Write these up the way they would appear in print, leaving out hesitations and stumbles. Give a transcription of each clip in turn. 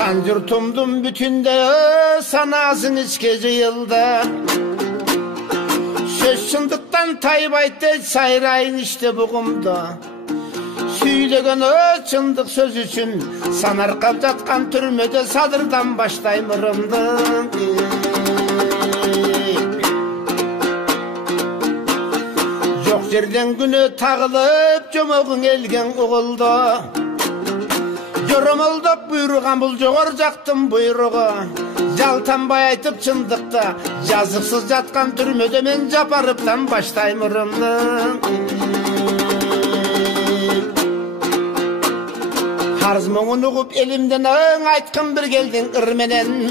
Sancırtumdum bütünde sanasın içkeci yılda. Söz şındıktan taybaydı sayrayın işte buğumda. Süylegen o çındık söz için sanar kap жатkan türmede sadırdan baştaymırımdım. Yok yerden günü tağılıp cömögün elgen oğulda. Yorumuldup buyruğan bul jogor jaktım buyruğu. Jaltanbay aytıp çındıkta жазыксыз жатkan türmöde men japarıptan baştaymırımdım. Harzmonu ugup elimden aytkın bir geldin ırmenen.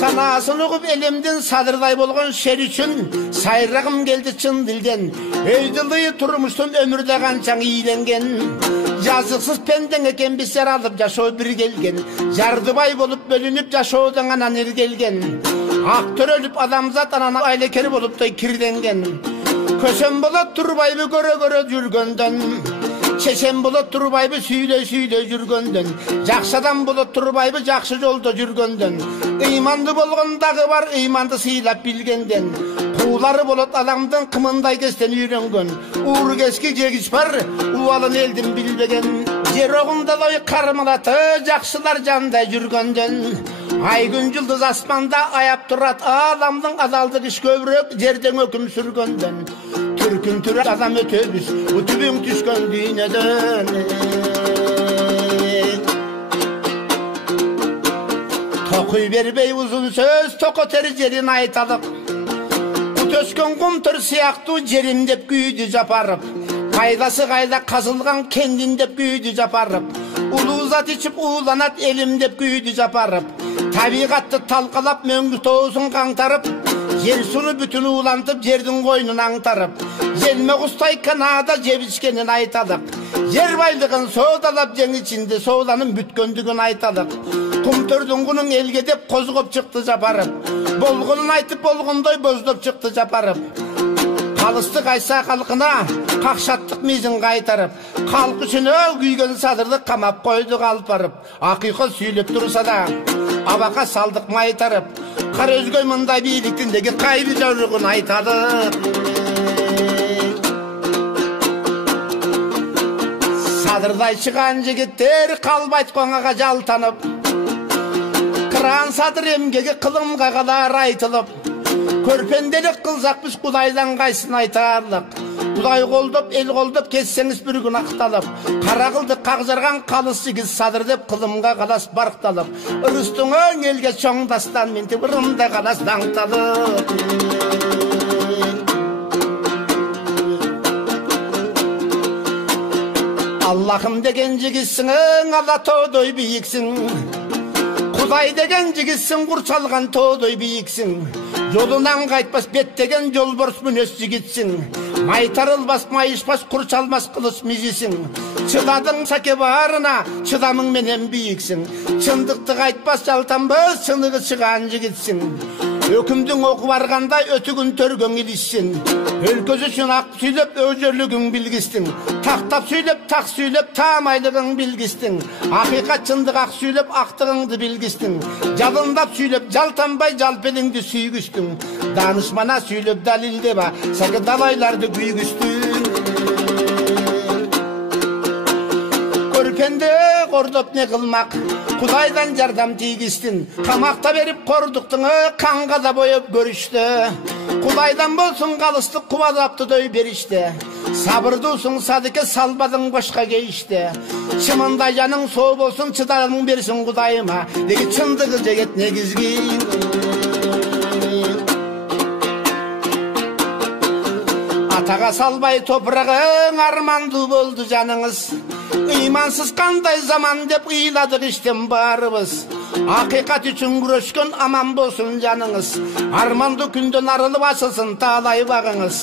Sanasını ugup elimden sadırday bolgon şer üçün sayragım geldi çın dilden. Öydülüyü turmuştum ömürde kançaң iyilengen. Жазыксыз пендең экен бисер алып жашоо бир келген. Жардыбай болуп бөлүнүп жашоодон анан иргелген. Ак төрөлүп адамзат анан айлекер болуп той кирденген. Көсөм болот турбайбы көрө жүргөндөн. Чечен болот турбайбы сүйлөй жүргөндөн. Жакшы адам болот турбайбы жакшы жолдо жүргөндөн. Ыйманды болгон дагы бар ыйманды сыйлап билгенден. Куулары болот адамдын кымындай кестен үйрөнгөн. Ууру кески жегич бар убалын элдин билбеген. Жер огундалой кармалаты жакшылар жандай жүргөндөн. Ай күн жылдыз асманда аяп турат адамдын адалдык иш көбүрөөк жерден өкүм сүргөндөн. Түркүн түрөт адам өтөбүз утүбүң түшкөн дүйнөдөн. Токуй бербей узун сөз токотер жерин айталып. Төскөн кумтур сыяктуу жерим деп күйдү жапарып. Кайдасы кайда казылган кендин деп күйдү жапарып. Улуу зат ичип ууланат элим деп күйдү жапарып. Табигатты талкалап мөңгү тоосун каңтарып. Жер суну бүтүн уулантып жердин койнун аңтарып. Желме кустай канада жебишкенин айталып. Жер байлыгын соодалап жең ичинде сооланын бүткөндүгүн айталып. Кумтөрдүн кунун элге деп козгоп чыкты жапарып. Болгонун айтып болгондой боздоп чыкты жапарып. Калысты кайса калкына какшаттык мизин кайтарып. Калк үчүн күйгөн садырды камап койду калпарып. Акыйкат сүйлөп турса да абака салдык майтарып. Кара өзгөй мындай бийликтиндеги кайбы жоругун айтады. Садырдай чыган жигиттер калбайт коңага жалтанып. Кыран садыр эмгеги кылымга калар айтылып. Көрпенделик кылсакпыз Кудайдан кайсын айтарлык. Кудай колдоп эл колдоп кетсеңиз бир күн акталып. Кара кылдык кагжарган калыс жигит садыр деп кылымга калас баркталып. Ырыстың элге чоң дастан ментип ырымда калас даңталып. Аллахым деген жигитсиң ала тоодой бийиксиң. Кудай деген жигитсиң курчалган тоодой бийиксиң. Жолунан кайтпас беттеген жолборс мүнөс жигитсиң. Майтарылбас майышпас курчалмас кылыч мижисиң. Чыдадың саке баарына чыдамың менен бийиксиң. Чындыкты кайтпас жалтанбас чыныгы чыган жигитсиң. Өкүмдүң оку баргандай өтүгүн төргөң илишсин. Өлкөсү үчүн ак сүйлөп өжөрлүгүң билгистиң. Тактап сүйлөп так сүйлөп таамайлыгың билгистиң. Акыйкат чындык ак сүйлөп актыгыңды билгистиң. Жалындап сүйлөп жалтанбай жалпелиңди сүйгүстүң. Данышмана сүйлөп далилдеба саке далайларды күйгүстүң. Көрпенде кордоп не кылмак Кудайдан жардам тийгистин. Камакта берип кордуктуң канга да боеп көрүштү. Кудайдан болсун калыстык кубалаптыдөй беришти. Сабырдуусуң садыке салбадың башка кейишти. Чымында жаның соо болсун чыдарың берсин Кудайыма. Деги чындыгы жегет негизги. Атага салбай топурагың армандуу болду жаныңыз. Ыймансыз кандай заман деп ыйладык иштен баарыбыз. Акыйкат үчүн күрөшкөн аман болсун жаныңыз. Арманды күндөн арылып ачылсын таалай багыңыз.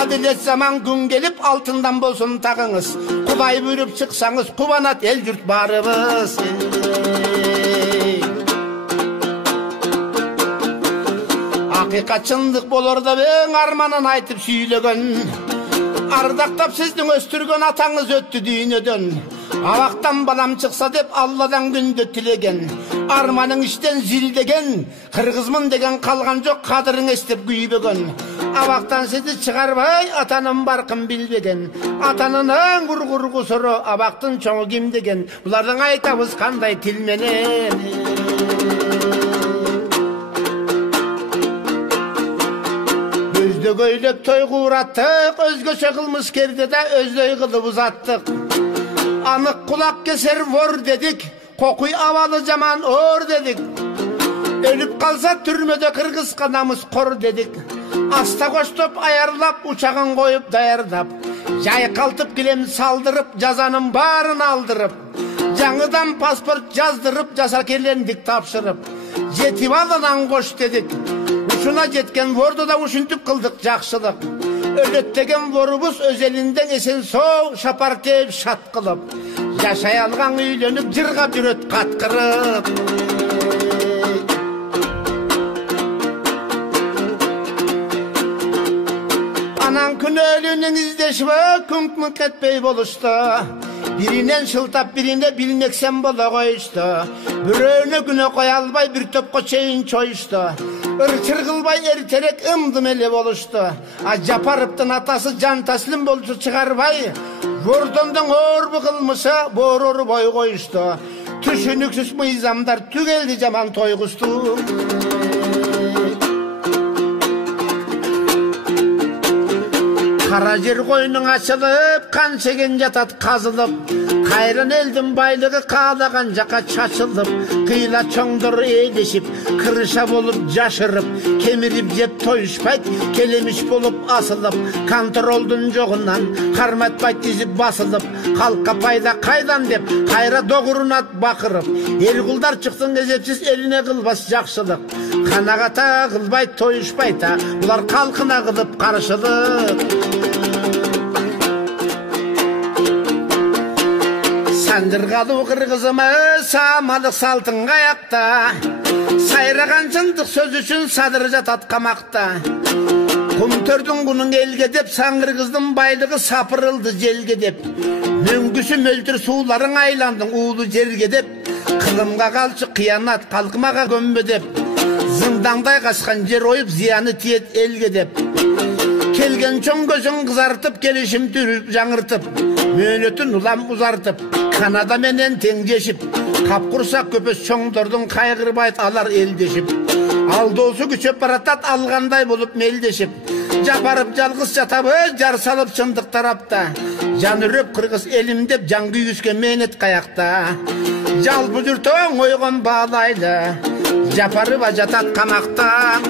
Адилет заман күн келип алтындан болсун тагыңыз. Кудай буйруп чыксаңыз кубанат эл журт баарыбыз. Акыйкат чындык болор да эң арманын айтып сүйлөгөн. Ардактап сиздин өстүргөн атаңыз өттү дүйнөдөн. Abaqtan balam çıksa dep Allah'dan günde tilegen. Armanın işten zildegen. Kırgızmın degen kalgan yok kadırın estep güybegen. Abaqtan sizi çıkarbay atanın barkın bilbegen. Atanının gurgur kusuru abaqtın çoğu kim degen. Bulardan aytabız kanday tilmenen. Özde göylep toy kurattık, özgöçe kılmış kerde de özlöy kılıp uzattık. Anık kulak keser vur dedik, kokuy avalı zaman or dedik. Ölüp kalsa türmede kırgız kanamız kor dedik. Asta koştup ayarlap, uçağın koyup dayardap. Jay kaltıp gilem saldırıp, cazanın barını aldırıp. Жаңыдан pasport jazdırıp, jasakерlendik tapşırıp. Jetip alınan koş dedik. Uşuna jetken vordu da uşuntip kıldık jakşılık. Ölettegen vorubuz özelinden esen soğ şapar tep şat kılıp. Yaşay algan üylönüp jırga büröt katkırıp. Anan gün ölünün izdeşibi künk münk etpey boluştu. Birinen şıltap birine bilmeksen bola koyuştu. Büröğüne güne koyalbay bir töpko çeyin çoyuştu. Irçır kılbay erterek ımdım ele boluştu. Japarıptın atası can taslim bolçu çıkarbay. Vurdundun orbu kılmışa boror boy koyuştu. Tüşünüksüz mıyzamdar tügeldi jaman toyguştu. Kara jer koynun açılıp, kan çeken jatat kazılıp. Kayran eldin baylığı kağlagan jaka çaçılıp. Kıyla çoңdur eğleşip, kırışa bolup jaşırıp. Kemirip jep toyuşpayt, kelemiş bolup asılıp. Kontroldun joğundan, karmatpayt dizip basılıp. Halka payda kaydan dep, kayra doğurunat bakırıp. Ergulдар çıksın gezepsiz eline kılbas jakşılık. Kanagata kılbayt toyuşpayta, bular kalkına kılıp karışılıp. Sandırgalı kırgızımı samalık saltın ayakta. Sayragan çındık söz üçün sadır jatat kamakta. Kumtördün bunun elge dep, sangırgızdın baylığı sapırıldı jelge dep. Möngüsü möltür suların aylandın uğulu jerge dep. Kılımga kalçı kıyanat kalkmaga gömbö dep. Zındanday kaçkan jer oyup ziyanı tiyet elge dep. Kelgen çoң gözün kızartıp, gelişim türüp жаңырtıp. Mönötün ulam uzartıp, Kanada menen tengjeşip. Kapkursak köpös çoңdordun kaygırbayt alar eldeşip. Aldoosu küçöp baratat alganday bolup meldeşip. Japarıp jalgız jatabı jar salıp çındık tarapta. Jan üröp kırgız elim dep jan kүйгүске menet kayakta. Jal bujurtoң oygon bağlaylı, japarıp jatat kamakta.